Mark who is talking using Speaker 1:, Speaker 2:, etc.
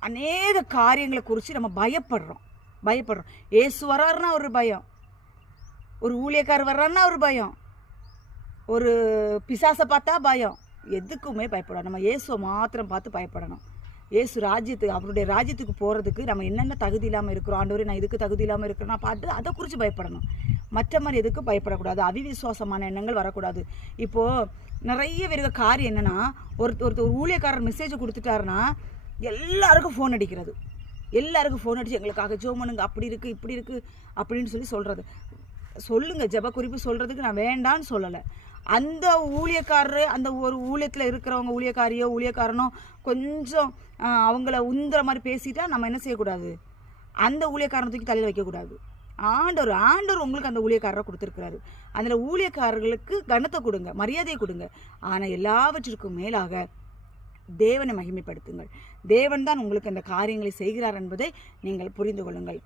Speaker 1: அநேக காரியங்களை குறித்து நம்ம பயப்படுறோம். பயப்படுறோம். ஏசு வர்றாருன்னா ஒரு பயம். ஒரு ஊழியக்காரர் வர்றாருன்னா ஒரு பயம். ஒரு பிசாசை பார்த்தா பயம். எதுக்குமே பயப்படணும் நம்ம இயேசுவை மாத்திரம் பார்த்து பயப்படணும். ஏசு ராஜ்யத்துக்கு அவருடைய ராஜ்யத்துக்கு போகிறதுக்கு நம்ம என்னென்ன தகுதி இல்லாமல் இருக்கிறோம்? ஆண்டவரே நான் இதுக்கு தகுதி இல்லாமல் இருக்கிறேன்னா பார்த்து அதை குறித்து பயப்படணும். மற்ற மாதிரி எதுக்கும் பயப்படக்கூடாது. அவிவிசுவாசமான எண்ணங்கள் வரக்கூடாது. இப்போது நிறைய பேருக்கு காரியம் என்னென்னா ஒருத்தர் ஒருத்தர் ஊழியக்காரர் மெசேஜ் கொடுத்துட்டாருன்னா எல்லாருக்கும் ஃபோன் அடிக்கிறது. எல்லாருக்கும் ஃபோன் அடித்து எங்களுக்காக ஜோமனுங்க பண்ணுங்க அப்படி இருக்குது இப்படி இருக்குது அப்படின்னு சொல்லி சொல்கிறது சொல்லுங்கள் ஜெப குறிப்பு சொல்கிறதுக்கு நான் வேண்டான்னு சொல்லலை. அந்த ஊழியக்காரரு அந்த ஒரு ஊழியத்தில் இருக்கிறவங்க ஊழியக்காரியோ ஊழியக்காரனோ கொஞ்சம் அவங்கள உந்துற மாதிரி பேசிட்டா நம்ம என்ன செய்யக்கூடாது? அந்த ஊழியக்காரனை தூக்கி தலையில் வைக்கக்கூடாது. ஆண்டவர் ஆண்டவர் உங்களுக்கு அந்த ஊழியக்காரரை கொடுத்துருக்கிறாரு. அதில் ஊழியக்காரர்களுக்கு கனத்தை கொடுங்க மரியாதையை கொடுங்க. ஆனால் எல்லாவற்றிற்கும் மேலாக தேவனை மகிமைப்படுத்துங்கள். தேவன் தான் உங்களுக்கு அந்த காரியங்களை செய்கிறார் என்பதை நீங்கள் புரிந்து கொள்ளுங்கள்.